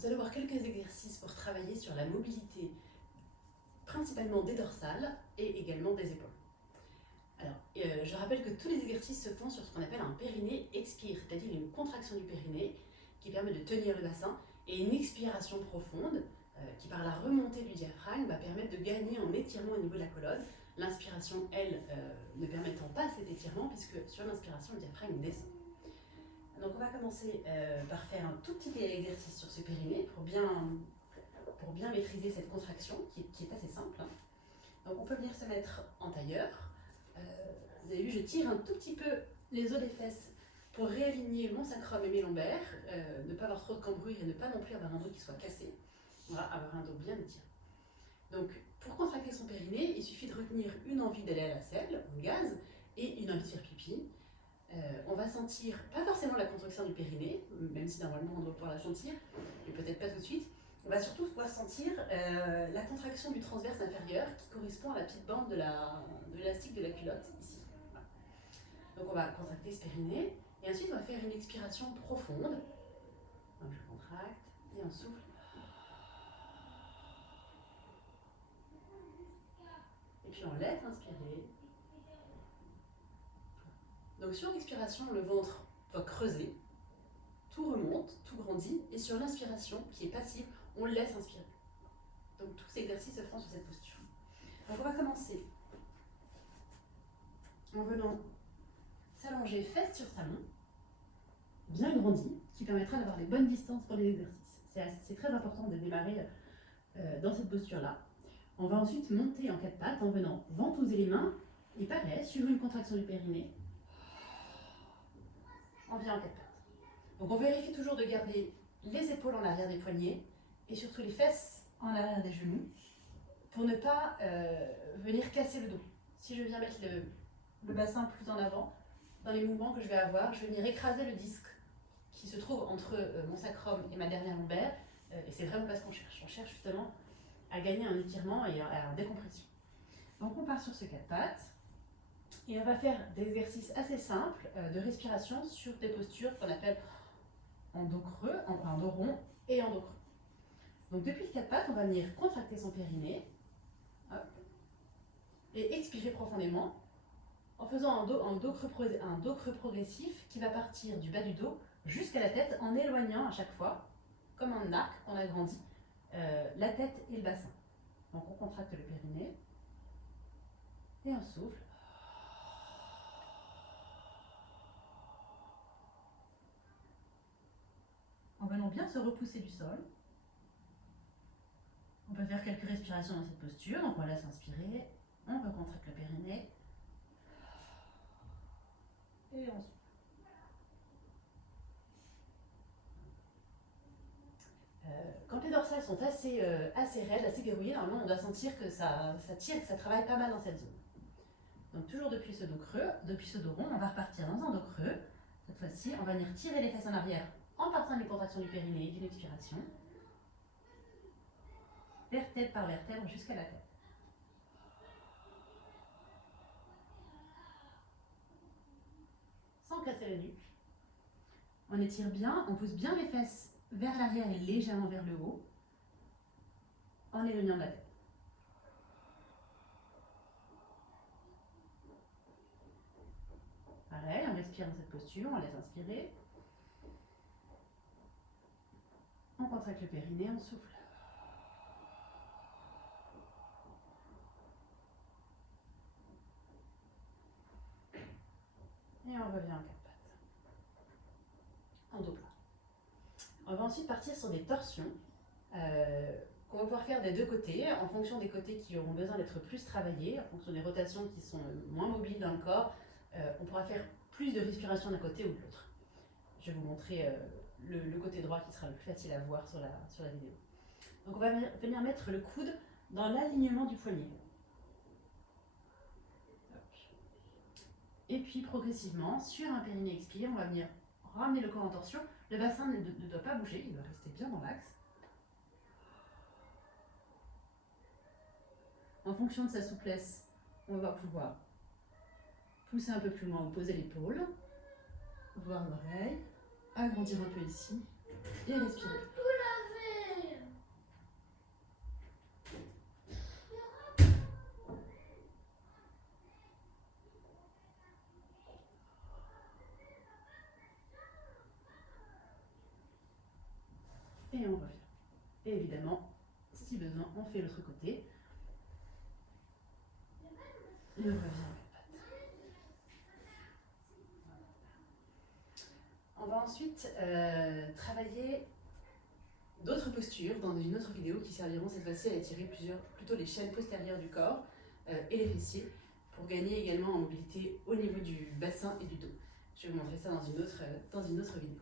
Vous allez voir quelques exercices pour travailler sur la mobilité, principalement des dorsales et également des épaules. Alors, je rappelle que tous les exercices se font sur ce qu'on appelle un périnée expire, c'est-à-dire une contraction du périnée qui permet de tenir le bassin, et une expiration profonde qui, par la remontée du diaphragme, va permettre de gagner en étirement au niveau de la colonne. L'inspiration, elle, ne permettant pas cet étirement, puisque sur l'inspiration, le diaphragme descend. Donc on va commencer par faire un tout petit exercice sur ce périnée pour bien maîtriser cette contraction qui est assez simple. Donc on peut venir se mettre en tailleur. Vous avez vu, je tire un tout petit peu les os des fesses pour réaligner mon sacrum et mes lombaires, ne pas avoir trop de cambrure et ne pas non plus avoir un dos qui soit cassé. On va avoir un dos bien étiré. Donc pour contracter son périnée, il suffit de retenir une envie d'aller à la selle, au gaz, et une envie de faire pipi. On va sentir, pas forcément la contraction du périnée, même si normalement on doit pouvoir la sentir, mais peut-être pas tout de suite. On va surtout pouvoir sentir la contraction du transverse inférieur qui correspond à la petite bande de l'élastique de la culotte, ici. Voilà. Donc on va contracter ce périnée, et ensuite on va faire une expiration profonde. Donc je contracte, et on souffle. Et puis on laisse inspirer. Donc sur l'expiration, le ventre va creuser, tout remonte, tout grandit, et sur l'inspiration, qui est passive, on laisse inspirer. Donc tous ces exercices se feront sur cette posture. Donc on va commencer en venant s'allonger fesse sur talon, bien grandi, qui permettra d'avoir les bonnes distances pour les exercices. C'est très important de démarrer dans cette posture-là. On va ensuite monter en quatre pattes en venant ventouser les mains, et pareil, suivre une contraction du périnée, on vient en quatre pattes. Donc on vérifie toujours de garder les épaules en arrière des poignets et surtout les fesses en arrière des genoux pour ne pas venir casser le dos. Si je viens mettre le bassin plus en avant, dans les mouvements que je vais avoir, je vais venir écraser le disque qui se trouve entre mon sacrum et ma dernière lombaire, et c'est vraiment pas ce qu'on cherche. On cherche justement à gagner un étirement et en décompression. Donc on part sur ce quatre pattes. Et on va faire des exercices assez simples de respiration sur des postures qu'on appelle en dos creux, en dos rond et en dos creux. Donc depuis le quatre pattes, on va venir contracter son périnée, hop, et expirer profondément en faisant un dos creux progressif qui va partir du bas du dos jusqu'à la tête en éloignant à chaque fois, comme un arc qu'on agrandit, la tête et le bassin. Donc on contracte le périnée et on souffle. En venant bien se repousser du sol. On peut faire quelques respirations dans cette posture, donc on laisse inspirer, on recontracte le périnée, et on souffle. Quand les dorsales sont assez raides, assez verrouillées, normalement on doit sentir que ça tire, que ça travaille pas mal dans cette zone. Donc toujours depuis ce dos creux, depuis ce dos rond, on va repartir dans un dos creux. Cette fois-ci, on va venir tirer les fesses en arrière en partant d'une contraction du périnée et d'une expiration. Vertèbre par vertèbre jusqu'à la tête. Sans casser la nuque. On étire bien, on pousse bien les fesses vers l'arrière et légèrement vers le haut, en éloignant de la tête. Pareil, on respire dans cette posture, on laisse inspirer. On contracte le périnée, on souffle. Et on revient en quatre pattes. En dos plat. On va ensuite partir sur des torsions qu'on va pouvoir faire des deux côtés, en fonction des côtés qui auront besoin d'être plus travaillés, en fonction des rotations qui sont moins mobiles dans le corps. On pourra faire plus de respiration d'un côté ou de l'autre. Je vais vous montrer le côté droit qui sera le plus facile à voir sur la vidéo. Donc on va venir mettre le coude dans l'alignement du poignet. Et puis progressivement, sur un périnée expire, on va venir ramener le corps en torsion. Le bassin ne doit pas bouger, il doit rester bien dans l'axe. En fonction de sa souplesse, on va pouvoir pousser un peu plus loin ou poser l'épaule, voir l'oreille, agrandir un peu ici et respirer. et on revient. Et évidemment, si besoin, on fait l'autre côté. Et on revient. On va ensuite travailler d'autres postures dans une autre vidéo qui serviront cette fois-ci à étirer plutôt les chaînes postérieures du corps et les fessiers pour gagner également en mobilité au niveau du bassin et du dos. Je vais vous montrer ça dans une autre vidéo.